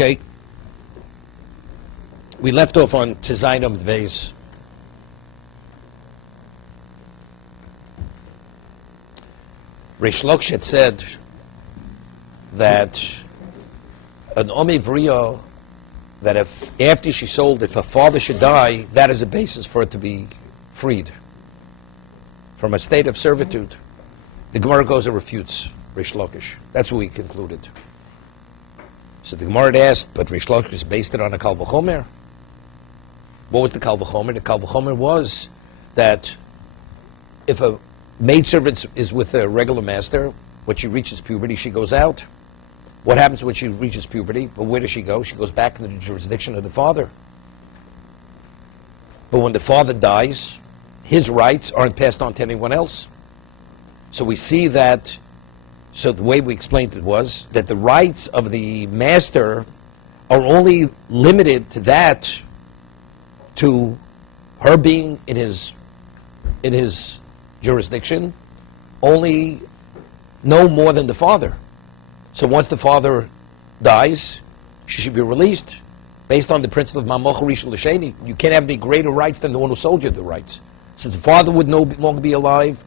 Okay, we left off on Tzayin Vez. Reish Lakish had said that an Omivriya, that if after she sold, if her father should die, that is a basis for it to be freed from a state of servitude. The Gemara goes and refutes Reish Lakish. That's what we concluded. So the Gemara asked, but Reish Lakish based it on a Kal V'chomer. What was the Kal V'chomer? The Kal V'chomer was that if a maidservant is with a regular master, when she reaches puberty, she goes out. What happens when she reaches puberty? But where does she go? She goes back into the jurisdiction of the father. But when the father dies, his rights aren't passed on to anyone else. So we see that. So the way we explained it was that the rights of the master are only limited to that, to her being in his jurisdiction, only no more than the father. So once the father dies, she should be released based on the principle of Mamoch Rishon L'Sheni. You can't have any greater rights than the one who sold you the rights. Since the father would no longer be alive,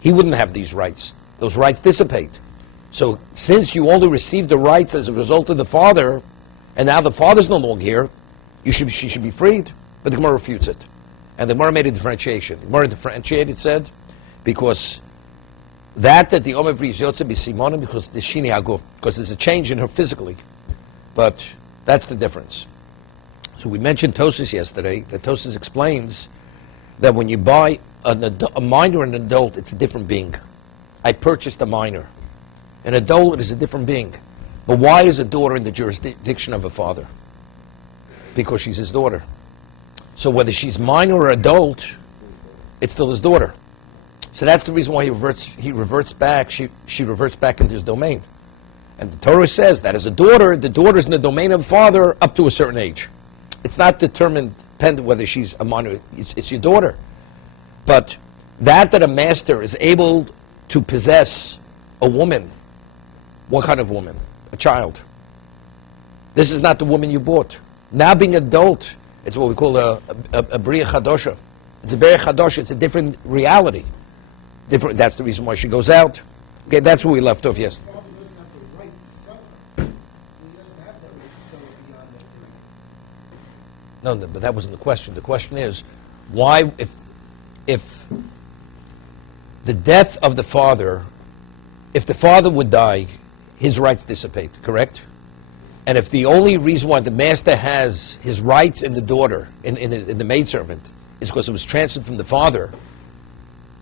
he wouldn't have these rights. Those rights dissipate. So since you only received the rights as a result of the father, and now the father's no longer here, she should be freed. But the Gemara refutes it. And the Gemara made a differentiation. The Gemara differentiated, said, because the Omevri is Yotze B'Simonim, because the Shini Haguf, because there's a change in her physically. But that's the difference. So we mentioned Tosas yesterday. That Tosas explains that when you buy a minor and an adult, it's a different being. I purchased a minor. An adult is a different being. But why is a daughter in the jurisdiction of a father? Because she's his daughter. So whether she's minor or adult, it's still his daughter. So that's the reason why she reverts back into his domain. And the Torah says that as a daughter, the daughter's in the domain of the father up to a certain age. It's not dependent whether she's a minor, it's your daughter. But that a master is able to possess a woman. What kind of woman? A child. This is not the woman you bought. Now being adult, it's what we call a Bria Chadosha. It's a Bria Chadosha, it's a different reality. That's the reason why she goes out. Okay, that's where we left off yesterday. No, but that wasn't the question. The question is, why, if the death of the father, if the father would die, his rights dissipate, correct? And if the only reason why the master has his rights in the daughter, in the maidservant, is because it was transferred from the father,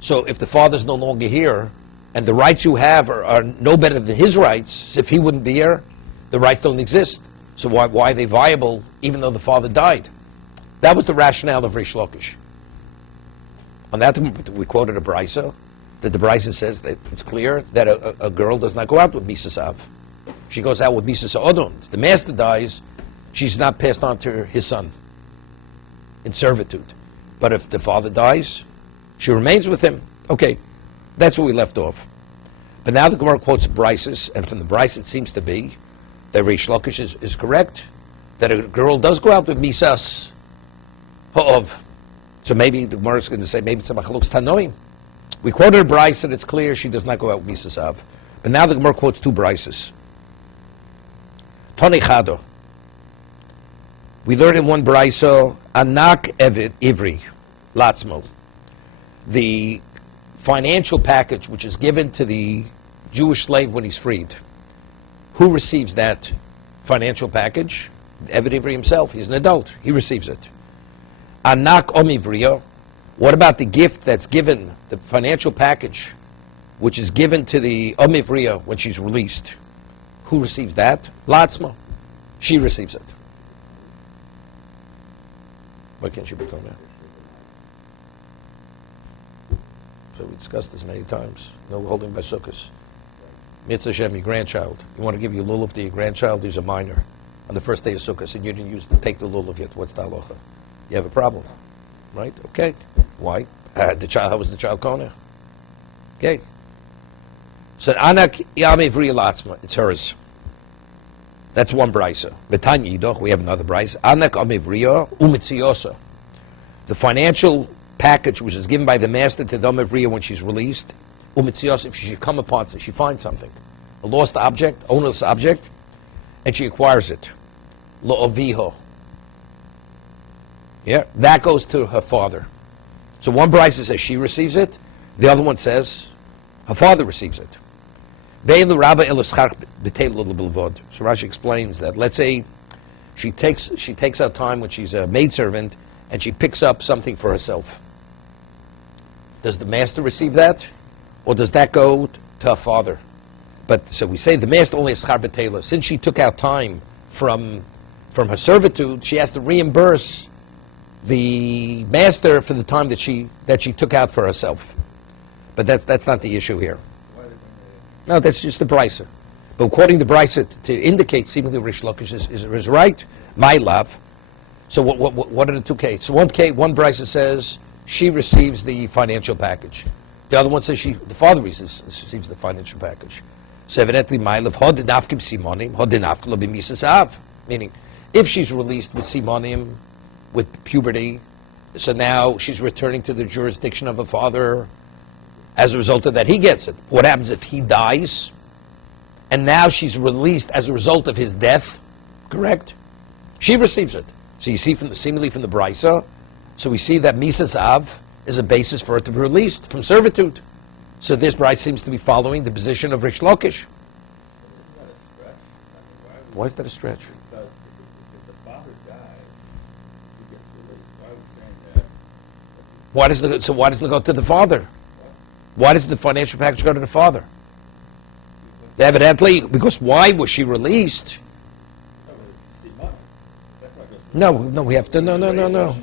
so if the father's no longer here, and the rights you have are no better than his rights, if he wouldn't be here, the rights don't exist. So why are they viable, even though the father died? That was the rationale of Reish Lakish. On that, we quoted a brisa, that the brisa says that it's clear that a girl does not go out with Misas Av. She goes out with Misas Odon. If the master dies, she's not passed on to his son in servitude. But if the father dies, she remains with him. Okay, that's where we left off. But now the Gemara quotes brises, and from the brise it seems to be that Reish Lakish is correct, that a girl does go out with Misas Ha'ov. So maybe the Gemara is going to say maybe it's a Machaluk's Tanoim. We quoted a brise and it's clear she does not go out with Misas Av. But now the Gemara quotes two brises. Toni Chado. We learned in one brisa, Anak Eved Ivri Latzmo. The financial package which is given to the Jewish slave when he's freed. Who receives that financial package? Eved Ivri himself. He's an adult. He receives it. Anak Omivriya. What about the gift that's given, the financial package, which is given to the Omivriya when she's released? Who receives that? Latzma. She receives it. Why can't she become that? So we discussed this many times. No holding by sukkahs. Mitzvah Shem, your grandchild. You want to give your lulav to your grandchild who's a minor on the first day of sukkahs, and you didn't take the lulav yet. What's the halacha? You have a problem, right? Okay. Why? How was the child kona? Okay. So Anak Yami Vriya Latzma, it's hers. That's one brisa. Betanya yidoch, we have another brisa. Anak amivriya umitziyosa. The financial package which is given by the master to the amivriya when she's released, umitziyosa, if she should come upon it, she finds something, a lost object, ownerless object, and she acquires it. Lo aviho. Yeah, that goes to her father. So one brisa says she receives it, the other one says her father receives it. So Rashi explains that, let's say she takes out time when she's a maidservant and she picks up something for herself. Does the master receive that, or does that go to her father? But so we say the master only has schar b'teila. Since she took out time from her servitude, she has to reimburse the master for the time that she took out for herself. But that's not the issue here. No, that's just the brisa. But according to brisa, to indicate seemingly Rish Lakish is right, my love. So what are the two cases? So one brisa says she receives the financial package. The other one says the father receives the financial package. So evidently, my love, hodinafkim simonim, hodinafkim lobimisas av. Meaning, if she's released with simonim, with puberty, so now she's returning to the jurisdiction of her father. As a result of that, he gets it. What happens if he dies, and now she's released as a result of his death? Correct? She receives it. So you see, seemingly from the brisa, so we see that misas av is a basis for her to be released from servitude. So this brisa seems to be following the position of Rish Lakish. Why is that a stretch? Because if the father dies, he gets released. I was saying that. Why does it go to the father? Why does the financial package go to the father? Evidently, because why was she released? No, we have to, no.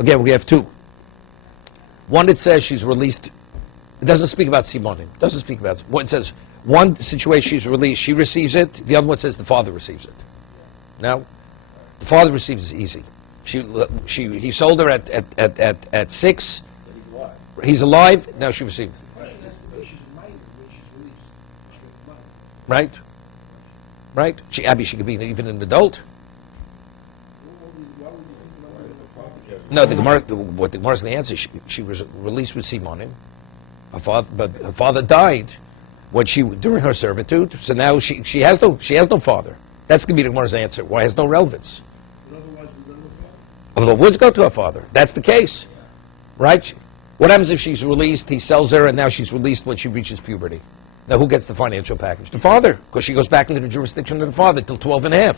Again, we have two. One, it says she's released. It doesn't speak about simonim. It doesn't speak about it. It says one situation she's released, she receives it. The other one says the father receives it. No, the father receives it easy. He sold her at 6. He's alive. Now she receives it. Right. She could be even an adult. No, what the Gemara's going to answer, she was released with simonim. But her father died during her servitude. So now she has no father. That's going to be the Gemara's answer. Why has no relevance? Otherwise, would go to her father. That's the case, right? What happens if she's released? He sells her, and now she's released when she reaches puberty. Now, who gets the financial package? The father, because she goes back into the jurisdiction of the father till 12 and a half.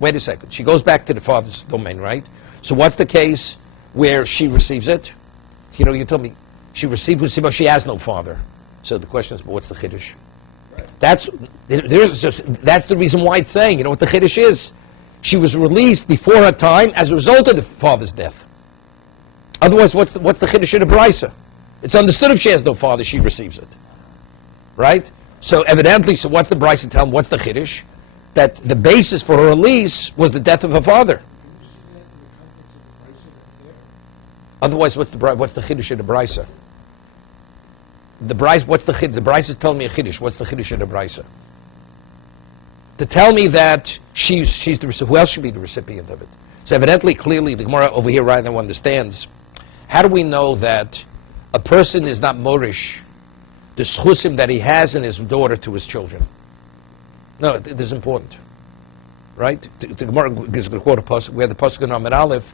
Wait a second. She goes back to the father's domain, right? So what's the case where she receives it? You told me she received with Sima, she has no father. So the question is, well, what's the chiddush? Right. That's the reason why it's saying, you know what the chiddush is? She was released before her time as a result of the father's death. Otherwise, what's the chiddush in the brisa? It's understood if she has no father, she receives it. Right? So evidently, so what's the brisa tell him? What's the chiddush? That the basis for her release was the death of her father. Otherwise, what's the chiddush in the brisa? The brisa is telling me a chiddush. What's the chiddush in the brisa? To tell me that she's who else should be the recipient of it? So evidently, clearly, the Gemara over here right now understands. How do we know that a person is not morish the schusim that he has in his daughter to his children? No, it is important, right? The Gemara is going to quote a pasuk. We have the pasuk in Amid Aleph.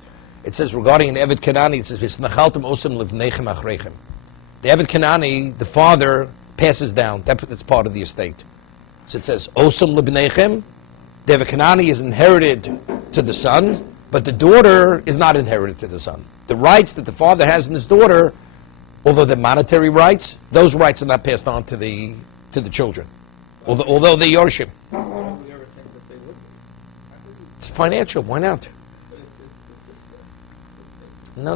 It says regarding an Eved Kanani, it says "V'snachaltem osem livneichem achreichem." The Eved Kanani, the father passes down. That's part of the estate. So it says osem livneichem. The Eved Kanani is inherited to the son, but the daughter is not inherited to the son. The rights that the father has in his daughter, although they're monetary rights, those rights are not passed on to the children, although they're yorshim. It's financial. Why not? No.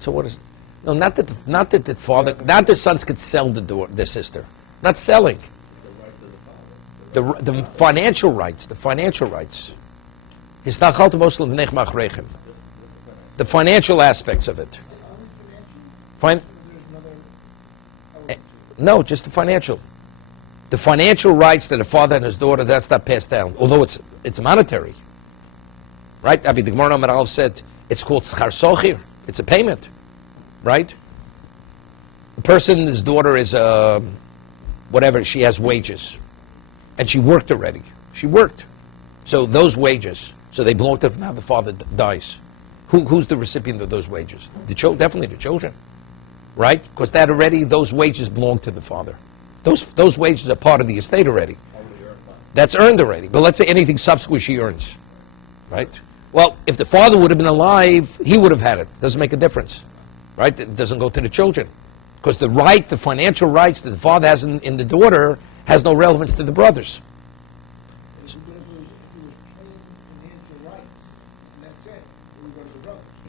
So what is? No, not that the father, not the sons could sell the sister. Not selling. The financial rights. The financial rights. The financial aspects of it. No, just the financial. The financial rights that a father and his daughter, that's not passed down, although it's monetary. Right? I mean, the Gemara Amar Aleph said it's called schar sochir. It's a payment. Right? The person, his daughter is, whatever, she has wages. And she worked already. She worked. So those wages, so they belong to now the father dies. Who's the recipient of those wages? Definitely the children. Right? Because that already, those wages belong to the father. Those wages are part of the estate already. That's earned already. But let's say anything subsequent she earns. Right? Well, if the father would have been alive, he would have had it. Doesn't make a difference. Right? It doesn't go to the children. Because the financial rights that the father has in the daughter has no relevance to the brothers.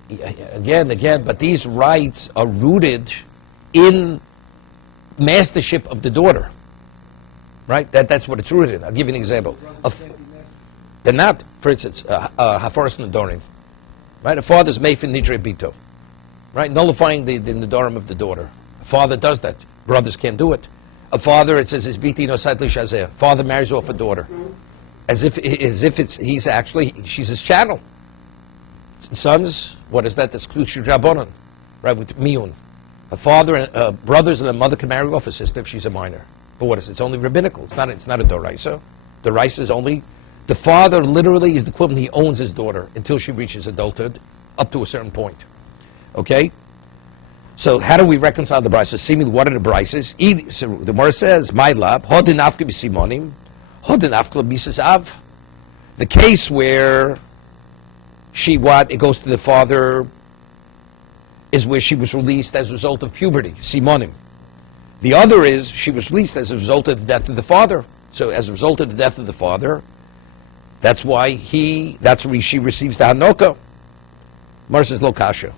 Again, but these rights are rooted in mastership of the daughter. Right? That's what it's rooted in. I'll give you an example. They're not, for instance, Hafaras Nadorim. Right? A father's meifin nidre bito. Right? Nullifying the Nadorim of the daughter. A father does that. Brothers can't do it. A father, it says, is biti no sadli shazeh. Father marries off a daughter. As if she's his chattel. Sons, what is that? That's Klush Rabbanon. Right? With miyun. A father and brothers and a mother can marry off a sister if she's a minor. But what is it? It's only rabbinical. It's not a doraisa. Doraisa is only the father. Literally is the equivalent. He owns his daughter until she reaches adulthood, up to a certain point. Okay. So how do we reconcile the brises? Seemingly, what are the brises? So the Gemara says, "My lab hodin afka b'simonim, hodin afka b'misas av." The case where it goes to the father is where she was released as a result of puberty, simonim. The other is she was released as a result of the death of the father. So as a result of the death of the father, that's why she receives the Hanoka. Mar says lo kasha.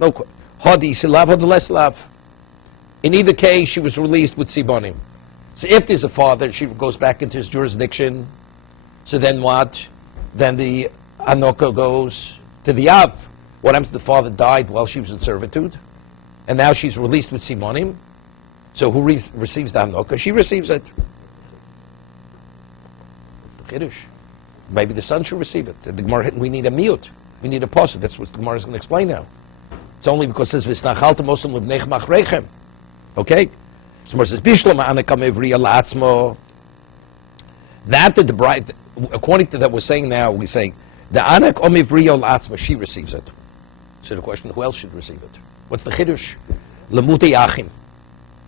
No hadi silav hadi less lav. In either case, she was released with simonim. So if there's a father, she goes back into his jurisdiction. So then what? Then the Hanoka goes to the Av. What happens if the father died while she was in servitude? And now she's released with simonim. So who receives the Hanoka? She receives it. What's the kiddush? Maybe the son should receive it. The Gemara, we need a miyut. We need a pasuk. That's what the Gemara is going to explain now. It's only because it says v'snachaltem osam livnech machrechem. Okay? So Gemara says bishlo ma'anekam evriya la'atzmo. That the bride, according to that we're saying now, we say the anak omivriya la'atzmo. She receives it. So the question: who else should receive it? What's the chiddush? Lemutei achim.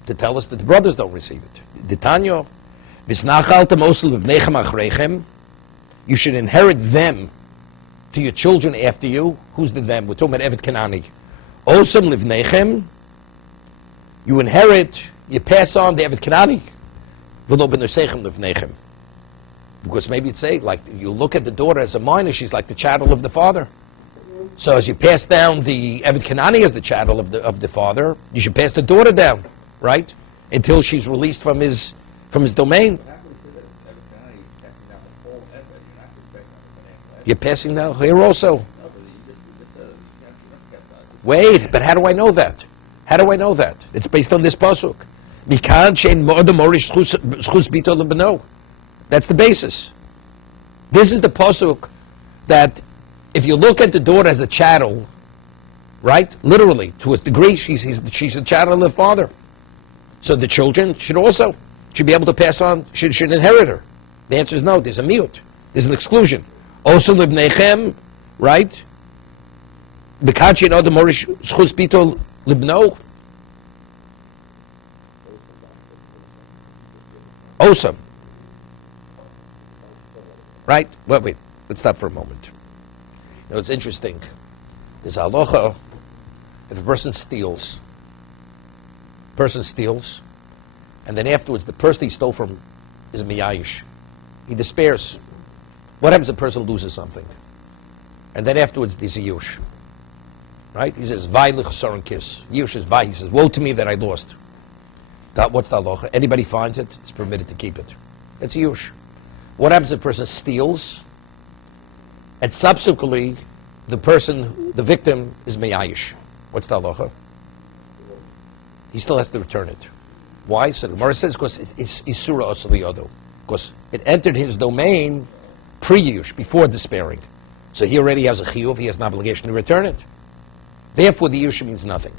To tell us that the brothers don't receive it. Ditanyo, v'snachaltem osam livnech machrechem. You should inherit them to your children after you. Who's the them? We're talking about Evet Kanani. Osam livnechem. You inherit, you pass on the Evet Kanani. V'lo b'nersechem livnechem. Because maybe it's say, like, you look at the daughter as a minor, she's like the chattel of the father. So as you pass down the Evet Kanani as the chattel of the father, you should pass the daughter down, right? Until she's released from his domain. You're passing now here also. Wait, but how do I know that? How do I know that? It's based on this pasuk. That's the basis. This is the pasuk that if you look at the daughter as a chattel, right? Literally, to a degree, she's a chattel of the father. So the children should be able to pass on, should inherit her. The answer is no. There's a miyut. There's an exclusion. Also libnechem, right? B'kachin odem morish schus bito libno. Osam. Right? Wait. Let's stop for a moment. You know, it's interesting. There's halacha. If a person steals, and then afterwards the person he stole from is miyayish. He despairs. What happens if a person loses something? And then afterwards there's a yush. Right? He says, Vailich Soren Kiss. Yush is Vai. He says, woe to me that I lost. What's the halacha? Anybody finds it, it's permitted to keep it. It's a yush. What happens if a person steals, and subsequently the victim is meyayish? What's the halacha? He still has to return it. Why? So the Gemara says because it's Isura Asaliyodo. Because it entered his domain pre-Yush, before despairing. So he already has a chiyuv, he has an obligation to return it. Therefore the Yush means nothing.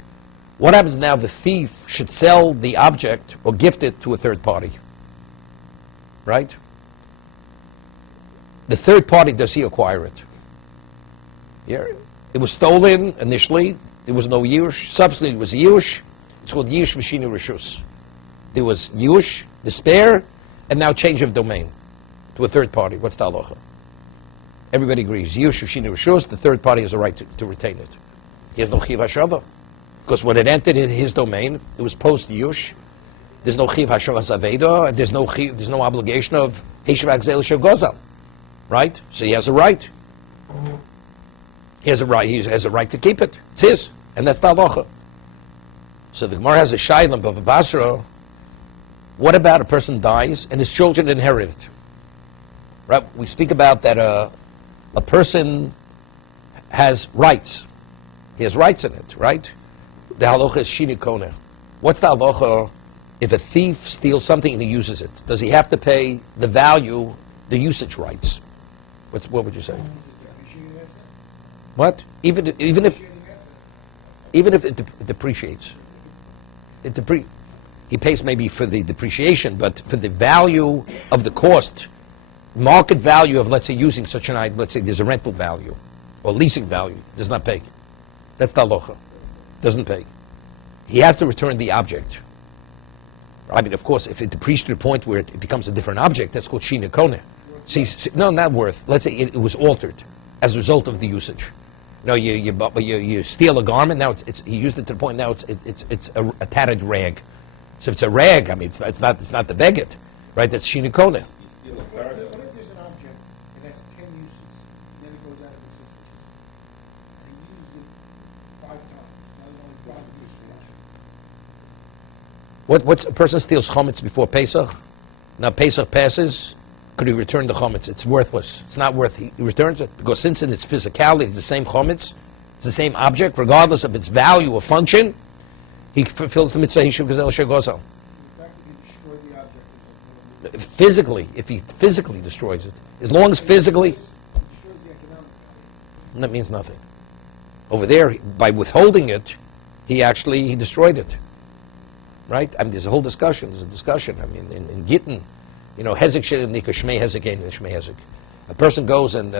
What happens now? The thief should sell the object or gift it to a third party. Right? The third party, does he acquire it? Yeah. It was stolen initially, there was no Yush, subsequently it was Yush, it's called Yush V'shinu Rishus. There was Yush, despair, and now change of domain to a third party. What's the halacha? Everybody agrees. Yush V'shinu Rishus, the third party has a right to retain it. He has no chiv hashava. Because when it entered in his domain, it was post-Yush. There's no chiv hashava zaveda, and there's no obligation of Heshav Agzel Shagozal. Right? So he has a right. He has a right to keep it. It's his. And that's the halacha. So the Gemara has a shaylam of a basra. What about a person dies and his children inherit it? Right? We speak about that a person has rights. He has rights in it, right? The halacha is shini koneh. What's the halacha if a thief steals something and he uses it? Does he have to pay the value, the usage rights? What would you say? What? Even if it depreciates, he pays maybe for the depreciation, but for the value of the cost, market value of, let's say, using such an item, let's say there's a rental value or leasing value, does not pay. That's the halacha. Doesn't pay. He has to return the object. I mean, of course, if it depreciates to the point where it becomes a different object, that's called shina koneh. See, no, not worth. Let's say it was altered as a result of the usage. No, you steal a garment. Now he used it to the point. Now it's a tattered rag. So if it's a rag, I mean, it's not the beged, right? That's shina koneh. You steal a car. What if there's an object and that's 10 uses, then it goes out of existence? And he used it 5 times. Now there's only 5 uses. What's a person steals chametz before Pesach? Now Pesach passes. Could he return the chametz? It's worthless. It's not worth. He returns it because since in its physicality, it's the same chametz, it's the same object, regardless of its value or function. He fulfills the mitzvah. Hishuv gazel shegozal. The fact that he destroyed the object is Physically, if he physically destroys it, as long as physically, destroys the economic value. that means nothing. Over there, by withholding it, he destroyed it. Right? I mean, there's a whole discussion. There's a discussion. I mean, in Gittin, hezek shel nika shmei hezek ein shmei hezek. A person goes and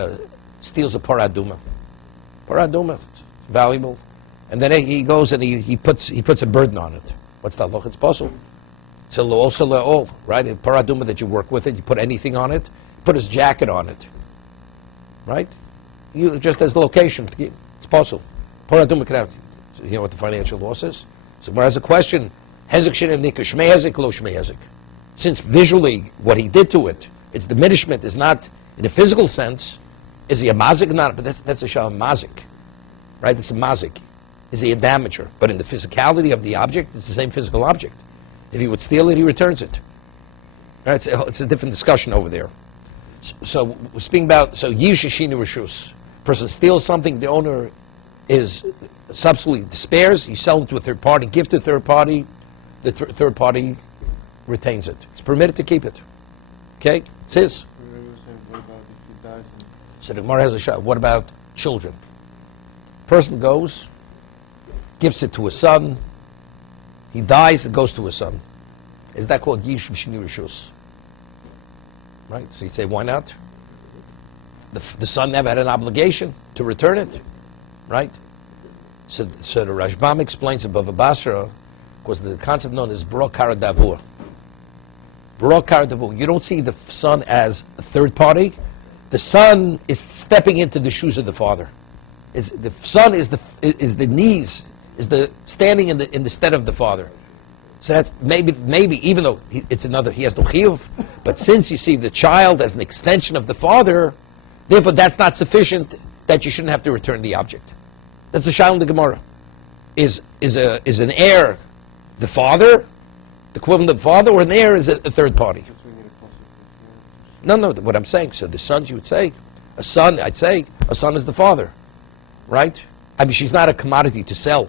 steals a parah aduma. Parah aduma, it's valuable, and then he goes and he puts a burden on it. What's that? Look, it's possible. It's a also le'ol, right? A parah aduma that you work with it, you put anything on it, put his jacket on it, right? You just as the location, it's possible. Parah aduma can have. So you know what the financial loss is? So whereas a question. Hezek shel nika shmei hezek lo shmei hezek. Since visually what he did to it, its diminishment is not in a physical sense. Is he a mazik? Not, but that's a shalom mazik, right? It's a mazik. Is he a damager? But in the physicality of the object, it's the same physical object. If he would steal it, he returns it. Right? It's a different discussion over there. So we're speaking about yishishinu rishus. Person steals something, the owner is subsequently despairs. He sells it to a third party, gift to a third party. The third party retains it. It's permitted to keep it. Okay? It's his. What about if he dies and So the Gemara has a shot. What about children? Person goes, gives it to a son. He dies, it goes to a son. Is that called Yish V'shini Rishus? Right? So you say, why not? The son never had an obligation to return it. Right? So the Rashbam explains above a Basra, because the concept known as Bro Kara Davur. Bro Kara Davur. You don't see the son as a third party. The son is stepping into the shoes of the father. The son is the knees, is the standing in the stead of the father. So that's maybe even though he has no chiyuv, but since you see the child as an extension of the father, therefore that's not sufficient that you shouldn't have to return the object. That's the Shalom the Gemara. Is an heir the father, the equivalent of the father, or an heir is a third party? just we need a concept of No, what I'm saying, so the sons you would say, a son, I'd say, a son is the father, right? I mean, she's not a commodity to sell,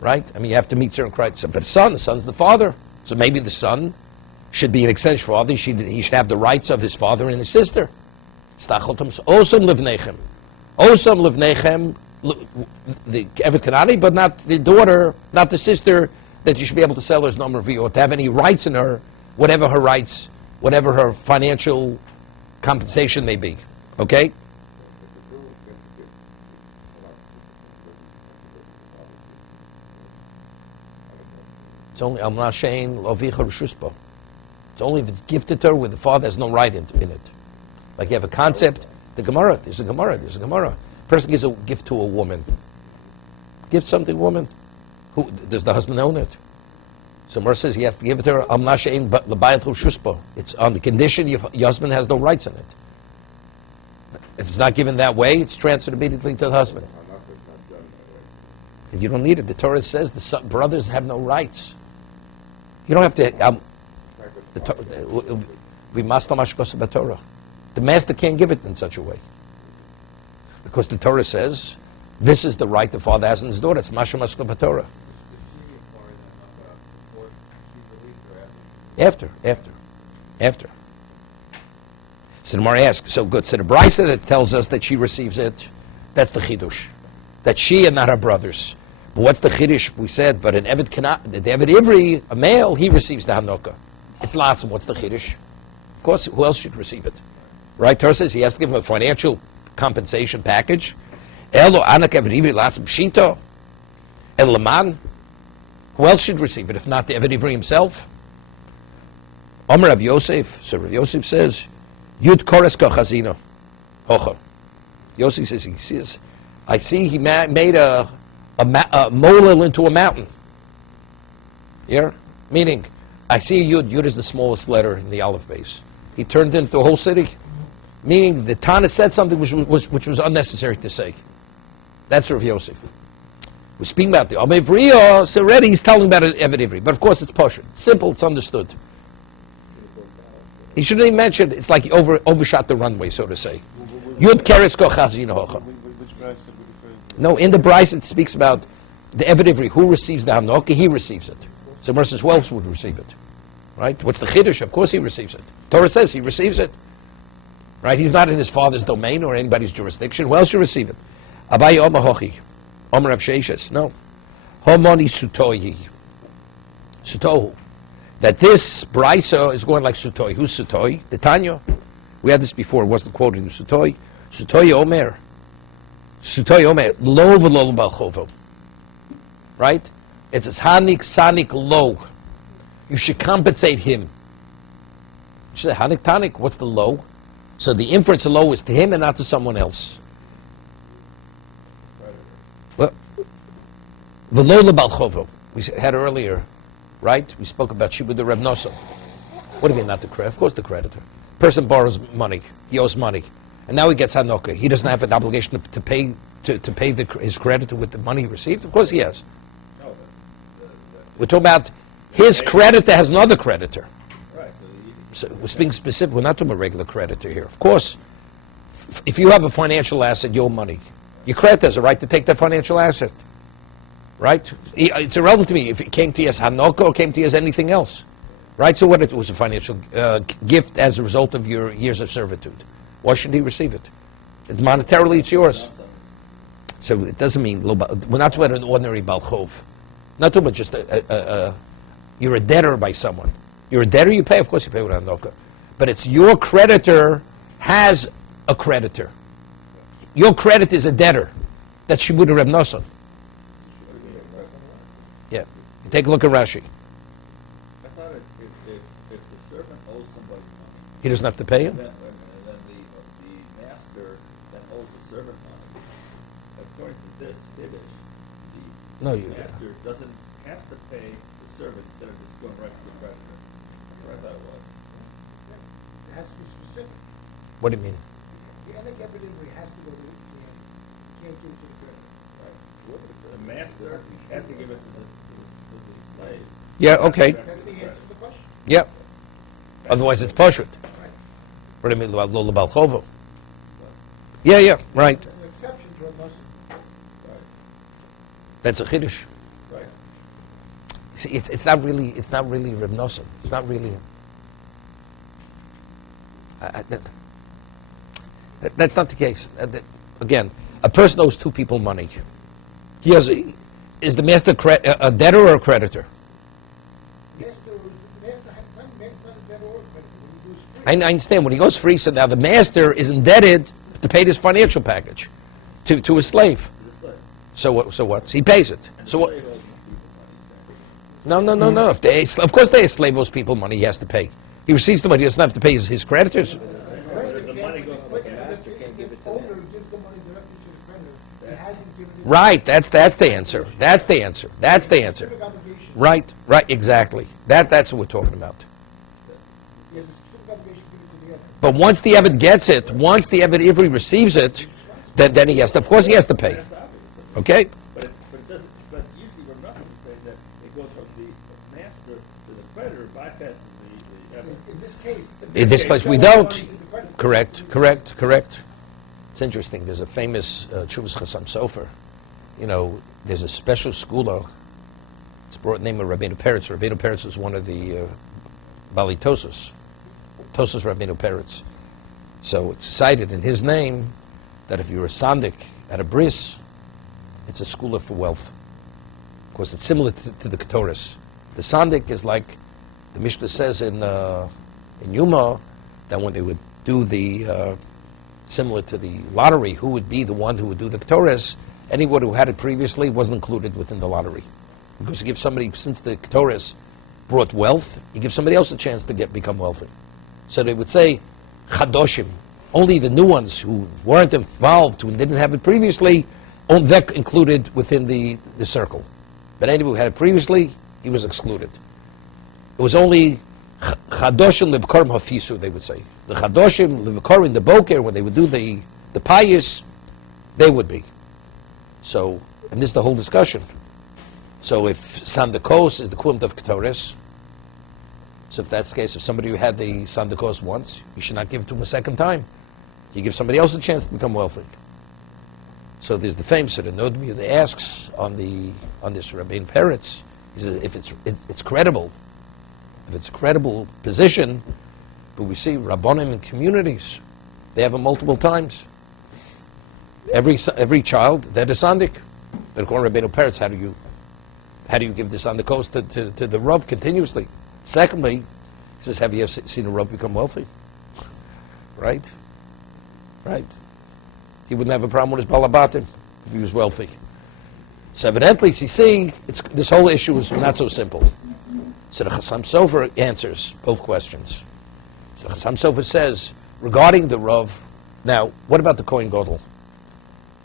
right? I mean, you have to meet certain criteria. But the son's the father. So maybe the son should be an extension father. He should have the rights of his father and his sister. Osam livnechem. Osam livnechem, the Evet Kanani, but not the daughter, not the sister, that you should be able to sell her as number of or to have any rights in her, whatever her rights, whatever her financial compensation may be. Okay? It's only It's only if it's gifted to her where the father has no right in it. Like you have a concept, there's a Gemara. Person gives a gift to a woman. Give something to a woman. Who does the husband own it? So Gemara says he has to give it to her. It's on the condition your husband has no rights in it. If it's not given that way, it's transferred immediately to the husband. And you don't need it. The Torah says the brothers have no rights. You don't have to. We must Torah. The master can't give it in such a way, because the Torah says this is the right the father has in his daughter. It's Masha Maskov Torah. After. So the Gemara asks, so good. So the Brisa that tells us that she receives it, that's the Chidush. That she and not her brothers. But what's the Chiddush? We said, but an Evet the Evet Ivri, a male, he receives the Hanukkah. It's lots of what's the Chiddush? Of course, who else should receive it? Right? Torah says he has to give him a financial compensation package. Elo Anak Evet Ivri Latzim Shito. El Laman. Who else should receive it if not the Evet Ivri himself? Omer Rav Yosef. So Rav Yosef says, Yud Kores Kachazino. Hocha. Yosef says, I see he made a molel into a mountain. Yeah? Meaning, I see Yud. Yud is the smallest letter in the Aleph base. He turned it into a whole city. Meaning, the Tana said something which was unnecessary to say. That's Rav Yosef. We're speaking about the Amei Vriya, so already he's telling about Evet Ivri. But of course it's poshut. Simple, it's understood. He shouldn't even mention it's like he overshot the runway, so to say. Yud Keres Kochazin Hocha. No, in the Bryce it speaks about the Evet Ivri. Who receives the Hanukkah? He receives it. So versus who else would receive it? Right? What's the Chiddush? Of course he receives it. Torah says he receives it. Right? He's not in his father's domain or anybody's jurisdiction. Who else should receive it? Abayi Omer Hochi. Omer Rav Sheishes. No. Homoni Sutoyi. Sutohu. That this Brisa is going like Sutoy. Who's Sutoy? The Tanya. We had this before. It wasn't quoted in Sutoy. Sutoy Omer. Sutoy Omer. Lo v'lo balchovo. Right? It's a Sanik lo. You should compensate him. You should say Hanik Tanik. What's the lo? So the inference of lo is to him and not to someone else. Well, v'lo balchovo. We had earlier. Right? We spoke about Shibud the Reb Nosson. What do you mean not the creditor? Of course the creditor. Person borrows money. He owes money. And now he gets Hanukkah. He doesn't have an obligation to pay his creditor with the money he received? Of course he has. No, We're talking about his creditor has another creditor. right. So we're speaking specific. We're not talking about regular creditor here. Of course, if you have a financial asset, you owe money. Your creditor has a right to take that financial asset. Right? It's irrelevant to me if it came to you as Hanukkah or came to you as anything else. Right? So what, it was a financial gift as a result of your years of servitude. Why should he receive it? It's monetarily, it's yours. So it doesn't mean, we're not talking about an ordinary balchov. Not talking about just you're a debtor by someone. You're a debtor, you pay, of course you pay with Hanukkah. But it's your creditor has a creditor. Your creditor is a debtor. That's Shibud Reb Nosson. Yeah. You take a look at Rashi. I thought if the servant owes somebody money, He doesn't have to pay him? then the master then owes the servant money. According to this Kiddush, the master doesn't have to pay the servant instead of just going right to the creditor. That's what I thought it was. It has to be specific. What do you mean? The other evidence has to go to the hand. You can't give it to the creditor. The master has to give it to the slave. Yeah, okay. That's the answer to the question. Yeah. Otherwise it's poshut. Right. What do you mean, lo balchovo? Yeah, right. There's an exception to a Muslim. Right. That's a chiddush. Right. See, it's not really Reb Nosson. It's not really. That's not the case. Again, a person owes two people money. Is the master a debtor or a creditor? I understand. When he goes free, so now the master is indebted to pay this financial package to a slave. So what? He pays it. So what? No. Of course, a slave owes people money. He has to pay. He receives the money. He doesn't have to pay his creditors. The money goes to the master, can't give it to him. Right. That's the answer. That's the answer. Right. Exactly. That's what we're talking about. But once the Eved gets it, once the Eved Ivri receives it, then he has to. Of course, he has to pay. Okay. But usually we're not going to say that it goes from the master to the creditor, bypasses the Eved. In this case, we don't. Correct. It's interesting. There's a famous Chuvas Chassam Sofer. There's a special scholar. It's brought name of Rabbeinu Peretz. Rabbeinu Peretz was one of the Bali Tosos Rabbeinu Peretz. So it's cited in his name that if you're a sandik at a bris, it's a schooler for wealth. Of course, it's similar to the Ketores. The sandik is like the Mishnah says in Yuma that when they would do the similar to the lottery, who would be the one who would do the Ketores? Anyone who had it previously wasn't included within the lottery. Because you give somebody, since the Ketores brought wealth, you give somebody else a chance to become wealthy. So they would say, Chadoshim, only the new ones who weren't involved, who didn't have it previously, they're included within the circle. But anyone who had it previously, he was excluded. It was only Chadoshim Lebkorim Hafisu, they would say. The Chadoshim Lebkorim, the Boker, when they would do the pious, they would be. So, and this is the whole discussion. So if Sandakos is the equivalent of Ketores, so if that's the case, if somebody who had the Sandakos once, you should not give it to him a second time. You give somebody else a chance to become wealthy. So there's the famous Nodmi that asks on this Rabbeinu Peretz, he says if it's credible, if it's a credible position, but we see Rabbonim in communities, they have it multiple times. Every child, they're the Sandik. But according to Rabbeinu Peretz, how do you give this on the coast to the Rav continuously? Secondly, he says, have you ever seen a Rav become wealthy? Right? He wouldn't have a problem with his balabatim if he was wealthy. So evidently, you see, this whole issue is not so simple. So the Chassam Sofer answers both questions. So the Chassam Sofer says, regarding the Rav, now, what about the Kohen Gadol?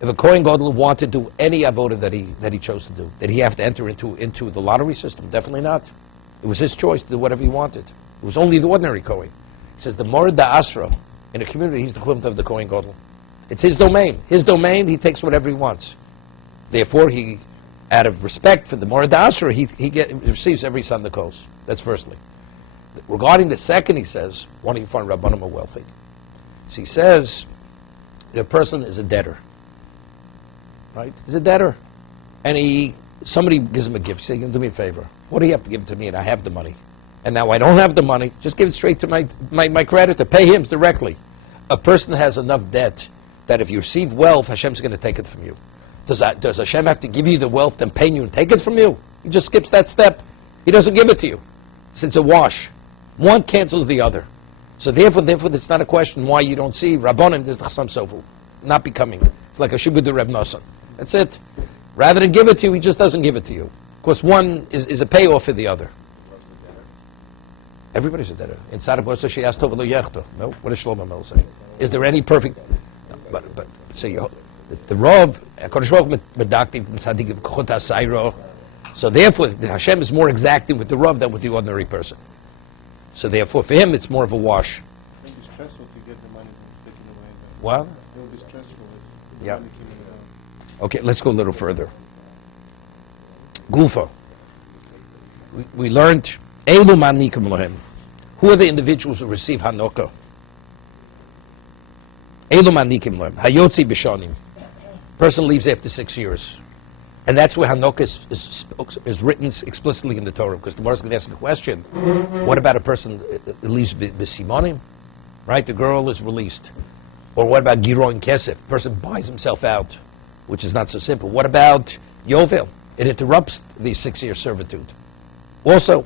If a Kohen Gadol wanted to do any avodah that he chose to do, did he have to enter into the lottery system? Definitely not. It was his choice to do whatever he wanted. It was only the ordinary Kohen. He says the Morid Asra in a community, he's the equivalent of the Kohen Gadol. It's his domain. His domain, he takes whatever he wants. Therefore, he, out of respect for the Morid Asra, he receives every Sandakos. That's firstly. Regarding the second, he says, why don't you find Rabbanim are wealthy? So he says, the person is a debtor. Right? He's a debtor. And somebody gives him a gift. He says, do me a favor. What do you have to give it to me? And I have the money. And now I don't have the money. Just give it straight to my creditor. Pay him directly. A person has enough debt that if you receive wealth, Hashem's going to take it from you. Does Hashem have to give you the wealth and pay you and take it from you? He just skips that step. He doesn't give it to you. It's a wash. One cancels the other. So therefore, it's not a question why you don't see Rabbonim, there's the Chassam Sofer, not becoming. It's like a Shibud Reb Nosson. That's it. Rather than give it to you, he just doesn't give it to you. Of course, one is a payoff for the other. Everybody's a debtor. Inside of Bosa, she asked Tov lo yechto. No? What does Shlomo Mel say? Is there any perfect... But so the Rav, HaKadosh Baruch Hu medakti tzaddik v'kochot ha'sayro. So therefore, Hashem is more exacting with the Rav than with the ordinary person. So therefore, for him, it's more of a wash. I think it's stressful to get the money taken away. What? It will be stressful if the Yeah. money came away. Okay, let's go a little further. Gufa. We learned, Eilu manikim lohem. Who are the individuals who receive Hanukkah? Eilu manikim lohem. Hayotzi b'shonim. Person leaves after 6 years. And that's where Hanukkah is written explicitly in the Torah, because the Gemara is going to ask a question. What about a person that leaves b'simonim? Right? The girl is released. Or what about Giron Kesef? The person buys himself out, which is not so simple. What about Yovel? It interrupts the 6-year servitude. Also,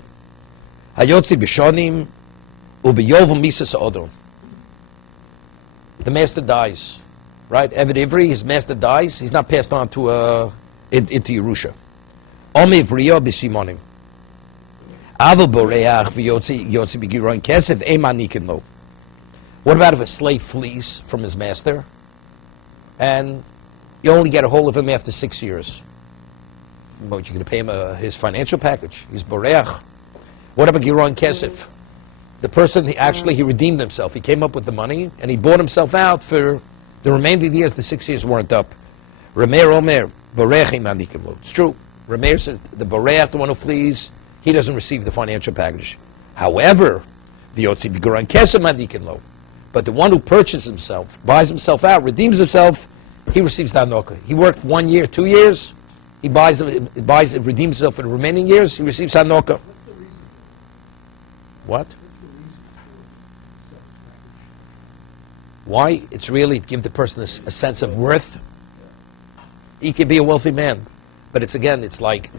Hayotzi b'shonim u'b'yovel misas odom. The master dies, right? Eved Ivri, his master dies. He's not passed on to into Yerusha. Omi v'riyo b'simonim. Aval boreach v'yotzi b'giron kesef emanikin lo. What about if a slave flees from his master, and you only get a hold of him after 6 years? But you're going to pay him his financial package. He's boreach. What about giron kesef? The person, he redeemed himself. He came up with the money, and he bought himself out for the remainder of the years. The 6 years weren't up. Rameir Omer, boreach imanikim lo. It's true. Rameir says the boreach, the one who flees, he doesn't receive the financial package. However, the yotzi b'giron kesef imanikim lo. But the one who purchases himself, buys himself out, redeems himself, he receives the Hanukkah. He worked 1 year, 2 years, he buys it, redeems himself for the remaining years, he receives Hanukkah. What's the reason? What? What's the reason for self-package? Why? It's really to give the person a sense of worth. He could be a wealthy man, but it's like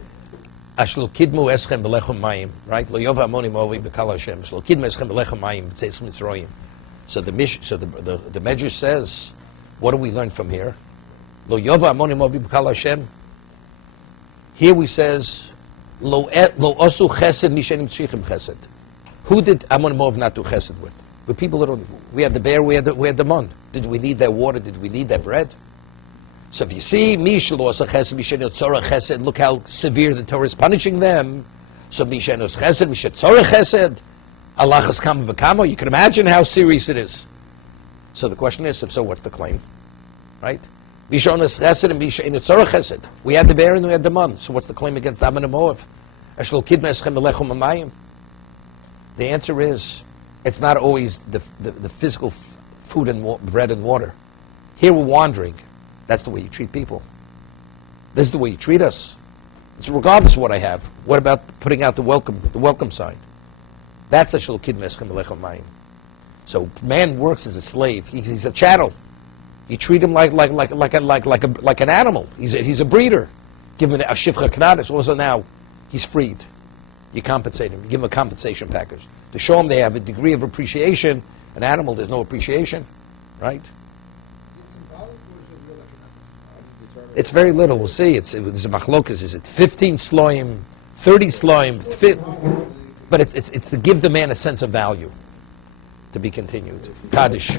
Ashlo kidmu eschem belechem mayim, right? Lo yova amoni movi bekal Hashem. Ashlo kidmu eschem belechem mayim b'tzeis mitzroyim. So the Medrash says, what do we learn from here? Lo yova amoni movi bekal Hashem. Here we says, lo osu chesed mishenim tzrichim chesed. Who did Ammon and Moab not do chesed with? With people that we had the bear, we had the mon. Did we need their water? Did we need their bread? So if you see, look how severe the Torah is punishing them. So mishenos chesed, mishetzorah chesed, Allah has come v'kamo. You can imagine how serious it is. So the question is, if so, what's the claim? Right? Mishenos chesed and mishetzorah chesed. We had the bear and we had the mon. So what's the claim against Ammon and Moab? Ashlo kidma eschem belechem amayim. The answer is, it's not always the physical food and bread and water. Here we're wandering. That's the way you treat people. This is the way you treat us. It's regardless of what I have. What about putting out the welcome sign? That's a shel kid meschem belechem mayim. So man works as a slave. He's a chattel. You treat him like an animal. He's a breeder. Give him a shifcha knadas. Also now, he's freed. You compensate him. You give him a compensation package to show him they have a degree of appreciation. An animal, there's no appreciation, right? It's very little. We'll see. It's a machlokas. Is it 15 sloim, 30 sloim? But it's to give the man a sense of value. To be continued. Kaddish.